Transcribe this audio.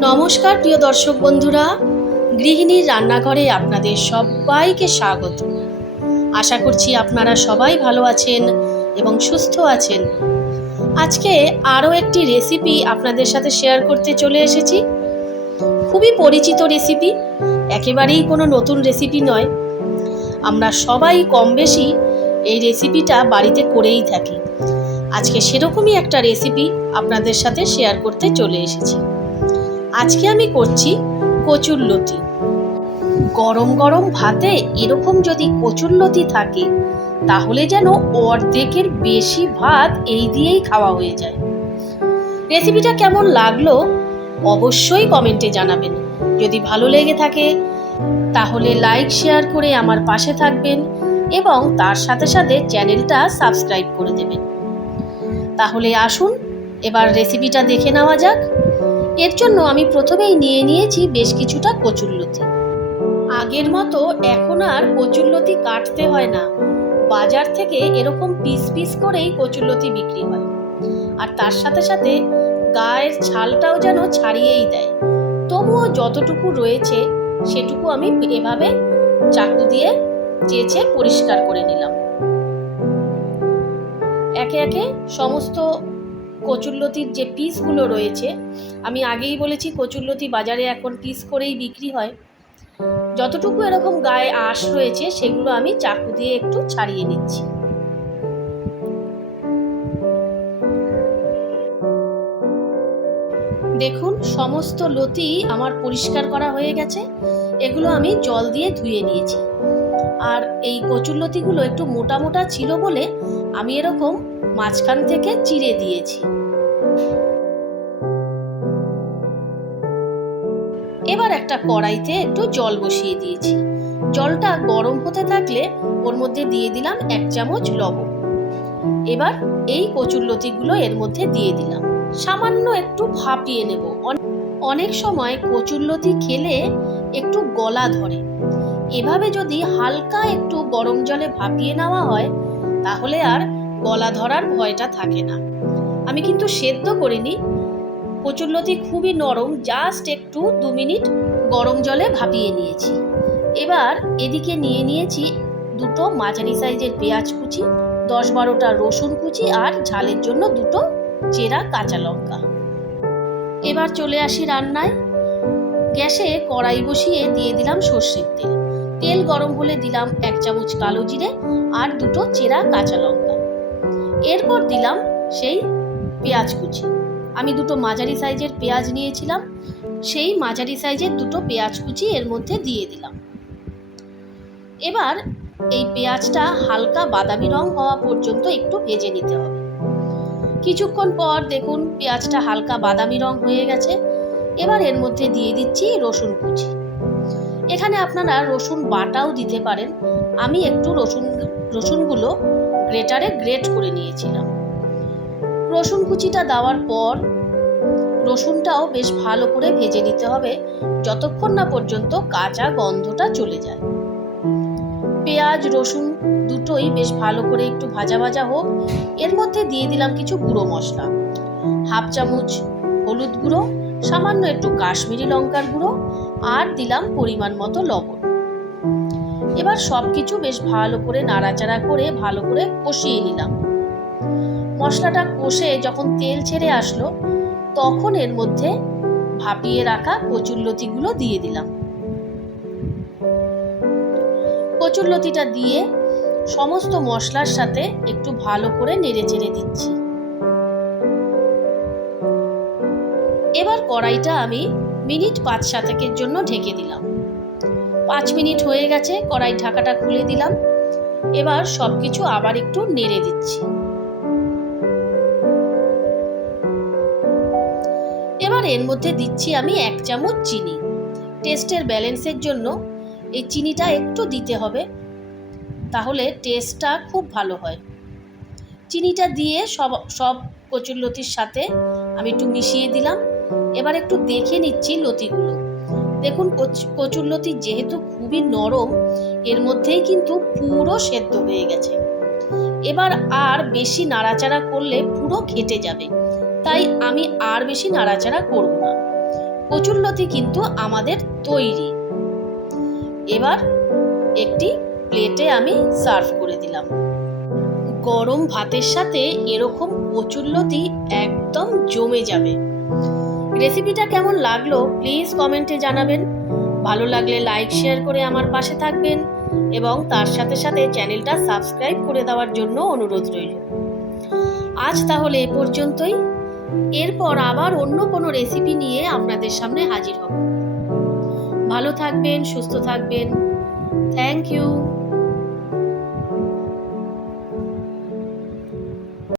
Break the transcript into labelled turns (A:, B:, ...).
A: নমস্কার, প্রিয় দর্শক বন্ধুরা। গৃহিণীর রান্নাঘরে আপনাদের সবাইকে স্বাগত। আশা করছি আপনারা সবাই ভালো আছেন এবং সুস্থ আছেন। আজকে আরও একটি রেসিপি আপনাদের সাথে শেয়ার করতে চলে এসেছি। খুবই পরিচিত রেসিপি, একেবারেই কোনো নতুন রেসিপি নয়। আমরা সবাই কম বেশি এই রেসিপিটা বাড়িতে করেই থাকি। আজকে সেরকমই একটা রেসিপি আপনাদের সাথে শেয়ার করতে চলে এসেছি। আজকে আমি করছি কচুর লতি। গরম গরম ভাতে এরকম যদি কচুর লতি থাকে, তাহলে যেন অর্ধেকের বেশি ভাত এই দিয়েই খাওয়া হয়ে যায়। রেসিপিটা কেমন লাগল অবশ্যই কমেন্টে জানাবেন। যদি ভালো লেগে থাকে, তাহলে লাইক শেয়ার করে আমার পাশে থাকবেন এবং তার সাথে সাথে চ্যানেলটা সাবস্ক্রাইব করে দেবেন। তাহলে আসুন, এবার রেসিপিটা দেখে নেওয়া যাক। এর জন্য আমি প্রথমেই নিয়ে নিয়েছি বেশ কিছুটা কচুরলতি। আগের মতো এখন আর কচুরলতি কাটতে হয় না। বাজার থেকে এরকম পিস পিস করেই কচুরলতি বিক্রি হয়। আর তার সাথে সাথে গায়ের ছালটাও যেন ছাড়িয়েই দেয়। তবুও যতটুকু রয়েছে, সেটুকু আমি এভাবে চাকু দিয়ে চেঁচে পরিষ্কার করে নিলাম। একে একে সমস্ত কচুরলতির যে পিসগুলো রয়েছে, আমি আগেই বলেছি কচুরলতি বাজারে এখন পিস করেই বিক্রি হয়। যতটুকু এরকম গায়ে আঁশ রয়েছে, সেগুলো আমি চাকু দিয়ে একটু ছাড়িয়ে নিচ্ছি। দেখুন, সমস্ত লতি আমার পরিষ্কার করা হয়ে গেছে। এগুলো আমি জল দিয়ে ধুয়ে নিয়েছি। আর এই কচুরলতিগুলো একটু মোটা মোটা ছিল বলে আমি এরকম মাঝখান থেকে চিড়ে দিয়েছি। এবার একটা কড়াইতে একটু জল বসিয়ে দিয়েছি। জলটা গরম হতে থাকলে ওর মধ্যে দিয়ে দিলাম এক চামচ লবণ। এবার এই কচুরলতিগুলো এর মধ্যে দিয়ে দিলাম। সামান্য একটু ভাপিয়ে নেব। অনেক সময় কচুরলতি খেলে একটু গলা ধরে। এভাবে যদি হালকা একটু গরম জলে ভাপিয়ে নেওয়া হয় তাহলে আর গলা ধরার ভয়টা থাকে না। আমি কিন্তু সেদ্ধ করিনি। কচুরলতি খুবই নরম জাস্ট একটু দু মিনিট গরম জলে ভাপিয়ে নিয়েছি। এবার এদিকে নিয়ে নিয়েছি দুটো মাঝারি সাইজের পেঁয়াজ কুচি, দশ বারোটা রসুন কুচি আর ঝালের জন্য দুটো চেরা কাঁচা লঙ্কা। এবার চলে আসি রান্নায়। গ্যাসে কড়াই বসিয়ে দিয়ে দিলাম সর্ষের তেল। তেল গরম হলে দিলাম এক চামচ কালো জিরে আর দুটো চেরা কাঁচা লঙ্কা। এরপর দিলাম সেই পেঁয়াজ কুচি। আমি দুটো মাঝারি সাইজের পেঁয়াজ নিয়েছিলাম, সেই মাঝারি সাইজের দুটো পেঁয়াজ কুচি এর মধ্যে দিয়ে দিলাম। এবার এই পেঁয়াজটা হালকা বাদামি রং হওয়া পর্যন্ত একটু ভেজে নিতে হবে। কিছুক্ষণ পর দেখুন পেঁয়াজটা হালকা বাদামি রং হয়ে গেছে। এবার এর মধ্যে দিয়ে দিচ্ছি রসুন কুচি। এখানে আপনারা রসুন বাটাও দিতে পারেন। আমি একটু রসুন, রসুনগুলো গ্রেটারে গ্রেট করে নিয়েছিলাম। রসুন কুচিটা দেওয়ার পর রসুনটাও বেশ ভালো করে ভেজে নিতে হবে, যতক্ষণ না পর্যন্ত কাঁচা গন্ধটা চলে যায়। পেঁয়াজ, রসুন দুটোই বেশ ভালো করে একটু ভাজা ভাজা হোক। এর মধ্যে দিয়ে দিলাম কিছু গুঁড়ো মশলা। হাফ চামচ হলুদ গুঁড়ো, সামান্য একটু কাশ্মীরি লঙ্কার গুঁড়ো আর দিলাম পরিমাণ মতো লবণ। এবার সব কিছু বেশ ভালো করে নাড়াচাড়া করে ভালো করে কষিয়ে নিলাম। মশলাটা কষে যখন তেল ছেড়ে আসলো, তখন এর মধ্যে ভাপিয়ে রাখা কচুরলতিগুলো দিয়ে দিলাম। কচুরলতিটা দিয়ে সমস্ত মশলার সাথে একটু ভালো করে নেড়ে চেড়ে দিচ্ছি। এবার কড়াইটা আমি মিনিট পাঁচ সাতেকের জন্য ঢেকে দিলাম। পাঁচ মিনিট হয়ে গেছে, কড়াই ঢাকাটা খুলে দিলাম। এবার সব কিছু আবার একটু নেড়ে দিচ্ছি। এবার এর মধ্যে দিচ্ছি আমি এক চামচ চিনি। টেস্টের ব্যালেন্সের জন্য এই চিনিটা একটু দিতে হবে, তাহলে টেস্টটা খুব ভালো হয়। চিনিটা দিয়ে সব সব কচুরলতির সাথে আমি একটু মিশিয়ে দিলাম। এবার একটু দেখে নিচ্ছি লতিগুলো। দেখুন কচুরলতি যেহেতু খুবই নরম, এর মধ্যেই কিন্তু পুরো সেদ্ধ হয়ে গেছে। এবার আর বেশি নাড়াচাড়া করলে পুরো ঘেটে যাবে। তাই আমি আর বেশি নাড়াচাড়া করব না। কচুরলতি কিন্তু আমাদের তৈরি। এবার একটি প্লেটে আমি সার্ভ করে দিলাম। গরম ভাতের সাথে এরকম কচুরলতি একদম জমে যাবে। রেসিপিটা কেমন লাগল প্লিজ কমেন্টে জানাবেন। ভালো লাগলে লাইক শেয়ার করে আমার পাশে থাকবেন এবং তার সাথে সাথে চ্যানেলটা সাবস্ক্রাইব করে দেওয়ার জন্য অনুরোধ রইল। আজ তাহলে এ পর্যন্তই। এরপর আবার অন্য কোনো রেসিপি নিয়ে আপনাদের সামনে হাজির হব। ভালো থাকবেন, সুস্থ থাকবেন। Thank you